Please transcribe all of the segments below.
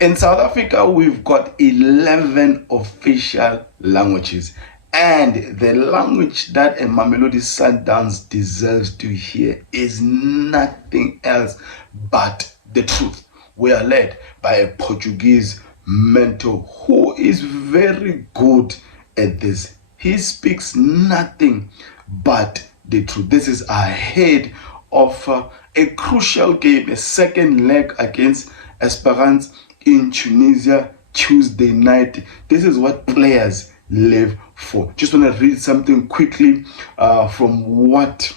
In South Africa, we've got 11 official languages. And the language that a Mamelodi Sundowns deserves to hear is nothing else but the truth. We are led by a Portuguese mentor who is very good at this. He speaks nothing but the truth. This is ahead of a crucial game, a second leg against Esperance in Tunisia Tuesday night. This is what players live for. Just want to read something quickly from what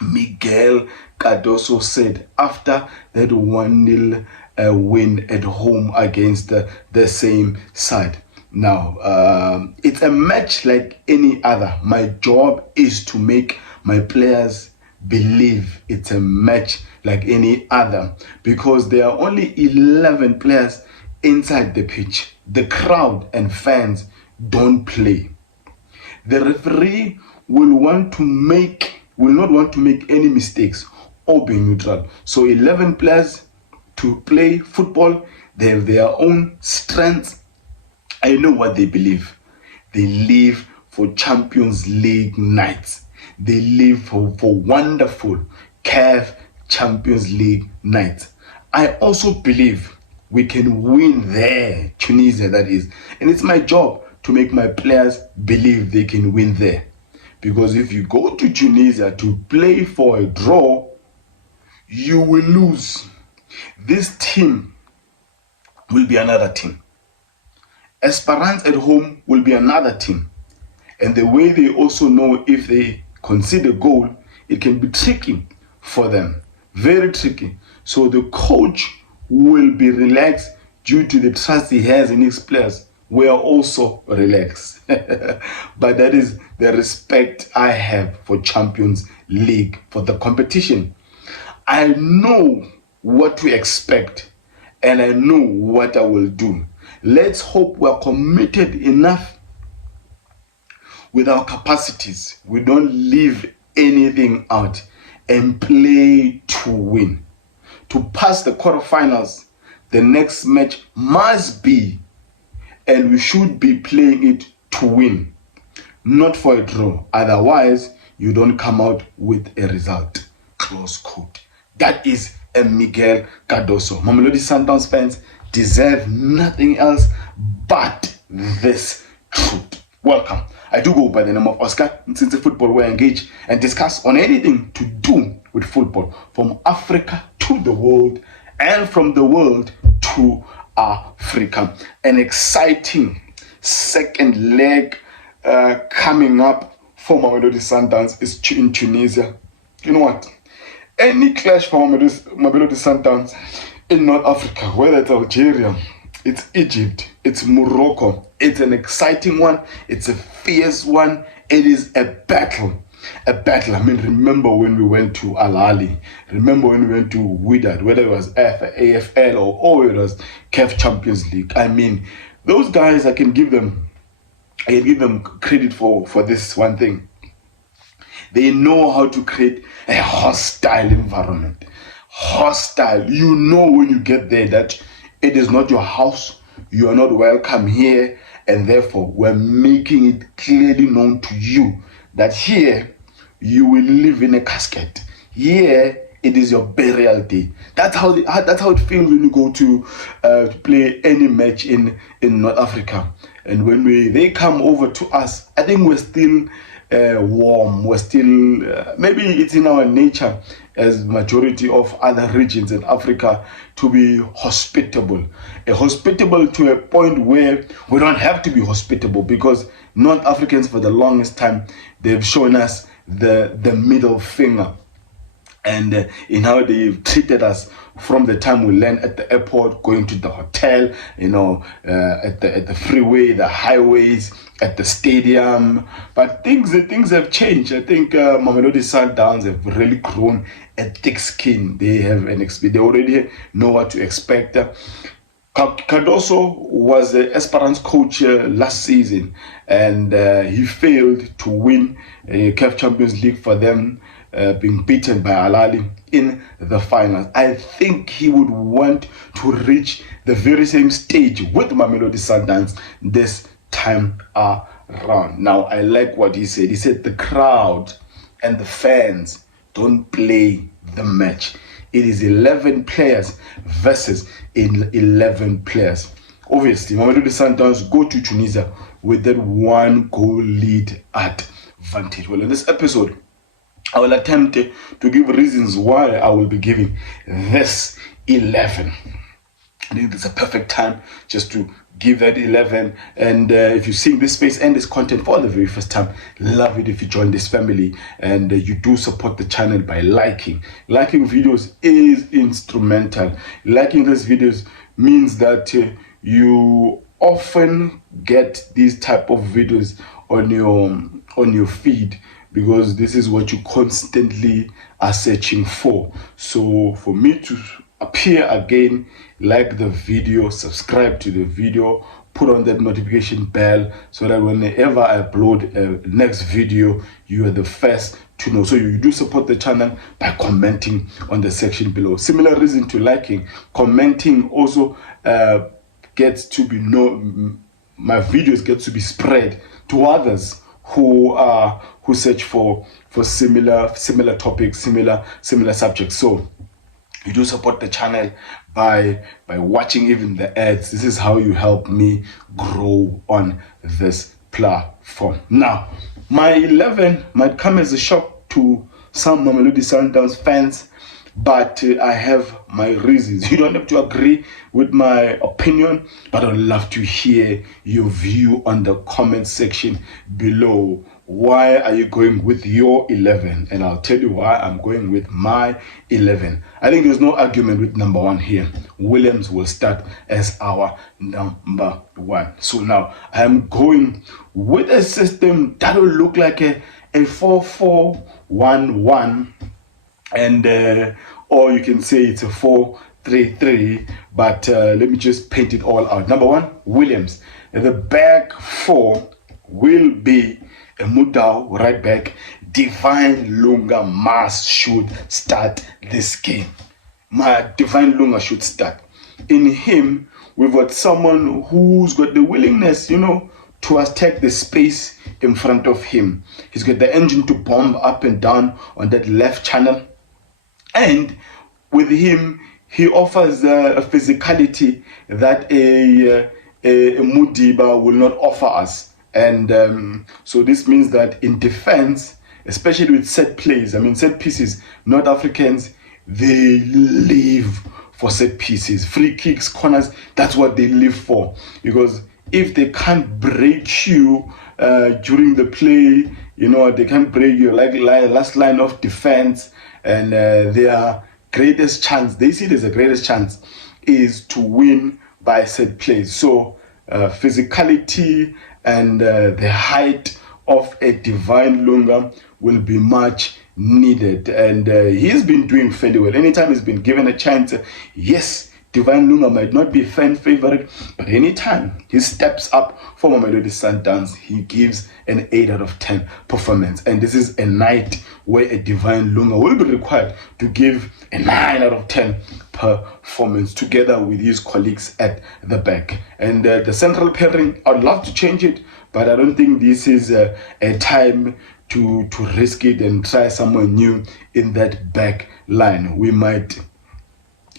Miguel Cardoso said after that 1-0 win at home against the same side. Now, it's a match like any other. My job is to make my players believe it's a match like any other, because there are only 11 players inside the pitch. The crowd and fans don't play. The referee will not want to make any mistakes or be neutral. So 11 players to play football, they have their own strengths. I know what they believe. They live for Champions League nights. They live for wonderful CAF Champions League nights. I also believe we can win there, Tunisia that is. And it's my job to make my players believe they can win there. Because if you go to Tunisia to play for a draw, you will lose. This team will be another team. Esperance at home will be another team. And the way they also know, if they concede a goal, it can be tricky for them. Very tricky. So the coach will be relaxed due to the trust he has in his players. We are also relaxed. But that is the respect I have for Champions League, for the competition. I know what to expect and I know what I will do. Let's hope we are committed enough with our capacities. We don't leave anything out and play to win. To pass the quarterfinals, the next match must be, and we should be playing it to win, not for a draw. Otherwise, you don't come out with a result. Close quote. That is a Miguel Cardoso. Mamelodi Sundowns fans deserve nothing else but this truth. Welcome. I do go by the name of Oscar. Since football, we engage and discuss on anything to do with football, from Africa to the world and from the world to Africa. An exciting second leg coming up for Mamelodi Sundowns is in Tunisia. You know what? Any clash for Mamelodi Sundowns in North Africa, whether it's Algeria, it's Egypt, it's Morocco, it's an exciting one, it's a fierce one, it is a battle. A battle. I mean, remember when we went to Al Ahly, remember when we went to Wydad, whether it was AFL or it was CAF Champions League. I mean, those guys, I can give them credit for this one thing. They know how to create a hostile environment. Hostile. You know when you get there that it is not your house, you are not welcome here, and therefore we're making it clearly known to you that here you will live in a casket. Here it is your burial day. That's how it feels when you go to play any match in North Africa. And when they come over to us, I think we're still warm. We're still maybe it's in our nature as majority of other regions in Africa to be hospitable. Hospitable to a point where we don't have to be hospitable, because North Africans for the longest time, they've shown us the middle finger, and in how they've treated us from the time we land at the airport, going to the hotel, at the freeway, the highways, at the stadium. But things have changed. I think Mamelodi Sundowns have really grown a thick skin. They have they already know what to expect. Cardoso was the Esperance coach last season, and he failed to win a CAF Champions League for them being beaten by Al-Ahly in the finals. I think he would want to reach the very same stage with Mamelodi Sundowns this time around. Now, I like what he said. He said the crowd and the fans don't play the match. It is 11 players versus 11 players. Obviously, Mamelodi Sundowns go to Tunisia with that 1 goal lead advantage. Well, in this episode, I will attempt to give reasons why I will be giving this 11. I think it's a perfect time just to give that 11. And if you're seeing this space and this content for the very first time, love it if you join this family and you do support the channel by liking. Liking videos is instrumental. Liking these videos means that you often get these type of videos on your feed, because this is what you constantly are searching for. So for me to appear again, like the video, subscribe to the video, put on that notification bell so that whenever I upload a next video, you are the first to know. So you do support the channel by commenting on the section below. Similar reason to liking. Commenting also gets to be known, my videos get to be spread to others who search for similar topics, similar subjects. So you do support the channel by watching even the ads. This is how you help me grow on this platform. Now, my 11 might come as a shock to some Mamelodi Sundowns fans, but I have my reasons. You don't have to agree with my opinion, but I'd love to hear your view on the comment section below. Why are you going with your 11? And I'll tell you why I'm going with my 11. I think there's no argument with number 1 here. Williams will start as our number 1. So now I am going with a system that will look like a 4-4-1-1, and or you can say it's a 4-3-3, but let me just paint it all out. Number 1, Williams. The back 4 will be a Mudau right back. Divine Lunga should start this game. My Divine Lunga should start. In him, we've got someone who's got the willingness, to attack the space in front of him. He's got the engine to bomb up and down on that left channel. And with him, he offers a physicality that a Mudiba will not offer us. And so this means that in defense, especially with set plays, set pieces, North Africans, they live for set pieces. Free kicks, corners, that's what they live for. Because if they can't break you during the play, they can't break your last line of defense, and their greatest chance, they see it as the greatest chance, is to win by set plays. So physicality and the height of a Divine Lunga will be much needed, and he's been doing fairly well. Anytime he's been given a chance, yes, Divine Lunga might not be fan favorite, but anytime he steps up for Mamelodi Sundowns, he gives an 8 out of 10 performance. And this is a night where a Divine Lunga will be required to give a 9 out of 10 performance together with his colleagues at the back. And the central pairing, I'd love to change it, but I don't think this is a time to risk it and try someone new in that back line.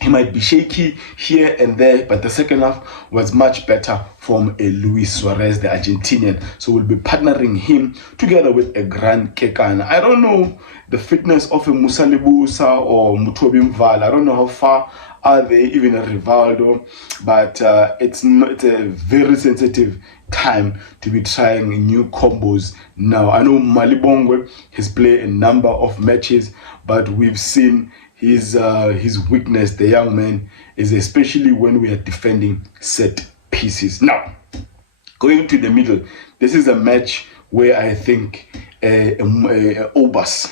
He might be shaky here and there, but the second half was much better from a Luis Suarez, the Argentinian. So we'll be partnering him together with a Grand Kekan. I don't know the fitness of a Musa Libusa or Mutobi Mval. I don't know how far are they, even a Rivaldo, but it's a very sensitive time to be trying new combos now. I know Malibongwe has played a number of matches, but we've seen his weakness, the young man, is especially when we are defending set pieces. Now, going to the middle, this is a match where I think Obas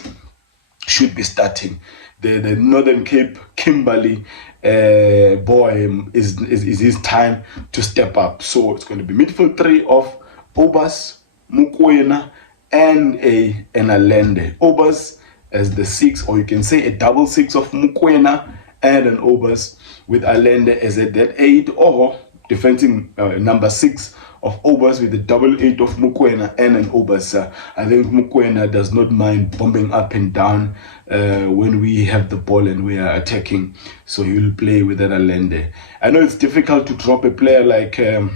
should be starting. The Northern Cape Kimberley boy is his time to step up. So it's going to be midfield 3 of Obas, Mukwena, and Alende. Obas as the 6, or you can say a double 6 of Mokoena and an Obas with Allende as a dead 8, or defending number 6 of Obas with the double 8 of Mokoena and an Obas. I think Mokoena does not mind bombing up and down when we have the ball and we are attacking, so he will play with that Allende. I know it's difficult to drop a player like an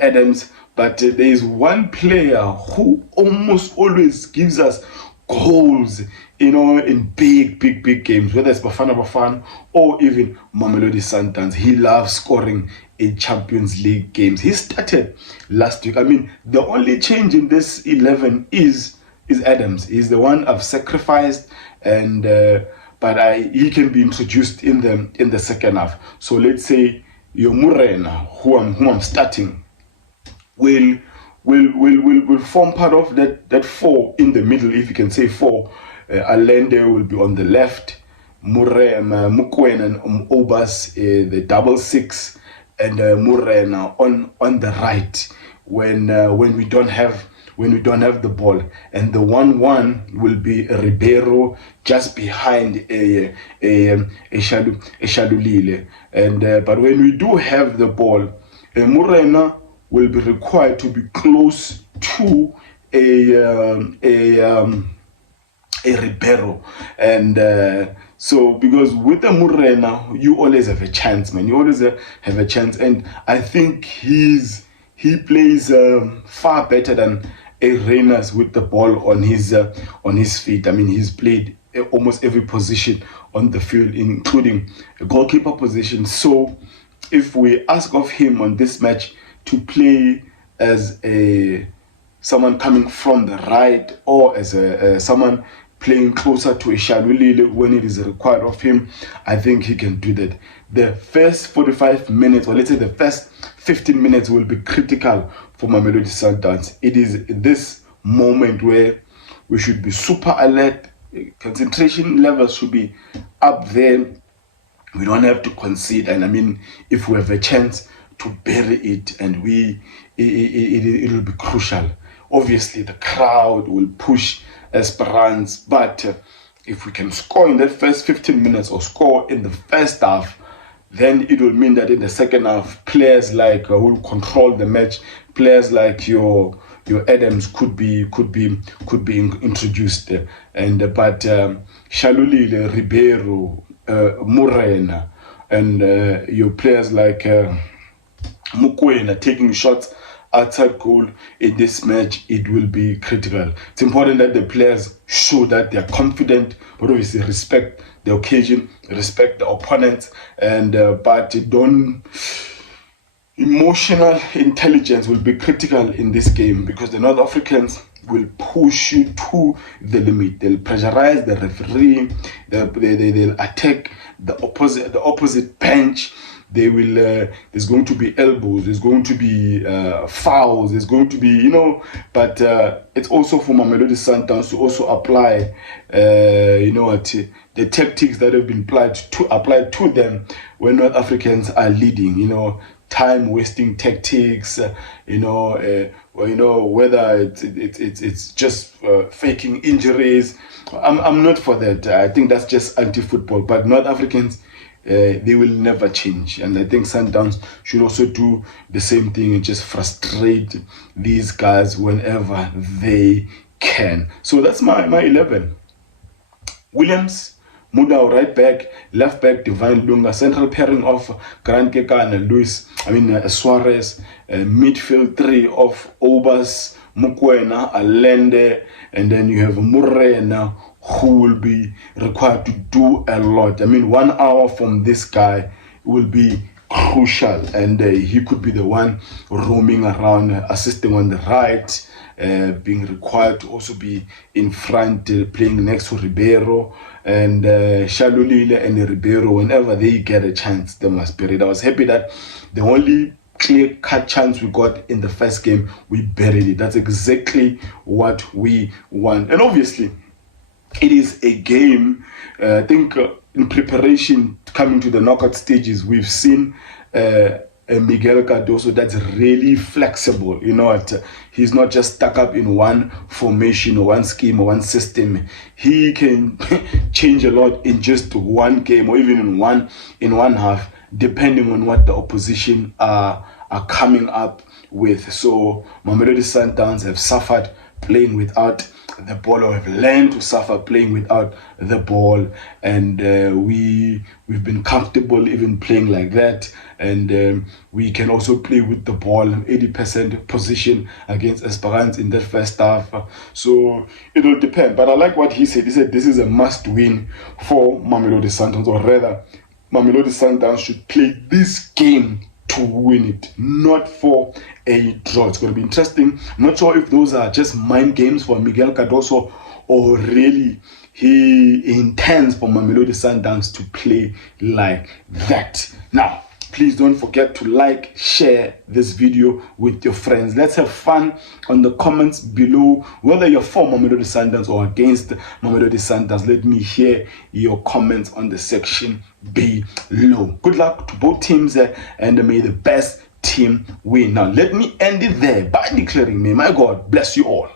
Adams, but there is one player who almost always gives us goals, in big games, whether it's Bafana or even Mamelodi Sundowns. He loves scoring in Champions League games. He started last week. I mean, the only change in this 11 is Adams. He's the one I've sacrificed, and but he can be introduced in the second half. So let's say your Murena, who I'm starting, will form part of that 4 in the middle, if you can say 4. Allende will be on the left, Mokoena and Obas the double 6, and Murena on the right when we don't have the ball, and the 1-1 will be Ribeiro just behind a Shalulile, and but when we do have the ball, Murena will be required to be close to a Ribeiro, and so because with the Murena you always have a chance, man. You always have a chance, and I think he plays far better than Reyners with the ball on his feet. I mean, he's played almost every position on the field, including a goalkeeper position. So if we ask of him on this match to play as someone coming from the right, or as someone playing closer to a Shalulile when it is required of him, I think he can do that. The first 45 minutes, or let's say the first 15 minutes, will be critical for Mamelodi Sundowns. It is this moment where we should be super alert. Concentration levels should be up there. We don't have to concede, and I mean, if we have a chance to bury it, and it will be crucial. Obviously, the crowd will push Esperance, but if we can score in that first 15 minutes or score in the first half, then it will mean that in the second half, players like who will control the match, players like your Adams could be introduced, and but Shalulile, Ribeiro, Murena, and your players like Mokoena taking shots outside goal in this match, it will be critical. It's important that the players show that they are confident, but obviously respect the occasion, respect the opponents, and but emotional intelligence will be critical in this game, because the North Africans will push you to the limit. They'll pressurize the referee. They'll attack the opposite bench. They will. There's going to be elbows. There's going to be fouls. There's going to be, But it's also for Mamelodi Sundowns to also apply, the tactics that have been applied to them when North Africans are leading. Time wasting tactics. Whether it's just faking injuries. I'm not for that. I think that's just anti-football. But North Africans, they will never change, and I think Sundowns should also do the same thing and just frustrate these guys whenever they can. So that's my 11. Williams, Mudau right back, left back Divine Lunga, central pairing of Grant Kekana, Suarez, midfield 3 of Obas, Mokoena, Allende, and then you have Murena, who will be required to do a lot. 1 hour from this guy will be crucial, and he could be the one roaming around, assisting on the right, being required to also be in front, playing next to Ribeiro, and Shalulile and Ribeiro, whenever they get a chance, they must be ready. I was happy that the only clear-cut chance we got in the first game, we buried it. That's exactly what we want. And obviously, it is a game. I think in preparation coming to the knockout stages, we've seen Miguel Cardoso that's really flexible. You know what? He's not just stuck up in one formation or one scheme or one system. He can change a lot in just one game or even in one half, depending on what the opposition are coming up with. So Mamelodi Sundowns have suffered playing without the ball, or have learned to suffer playing without the ball, and we've been comfortable even playing like that, and we can also play with the ball 80% position against Esperance in that first half. So it will depend, but I like what he said. He said this is a must win for Mamelodi Sundowns, or rather Mamelodi Sundowns should play this game to win it, not for a draw. It's going to be interesting. I'm not sure if those are just mind games for Miguel Cardoso, or really he intends for Mamelodi Sundowns to play like that. Now, please don't forget to like, share this video with your friends. Let's have fun on the comments below, whether you're for Mamelodi Sundowns or against Mamelodi Sundowns. Let me hear your comments on the section below. Good luck to both teams, and may the best team win. Now, let me end it there by declaring, may my God bless you all.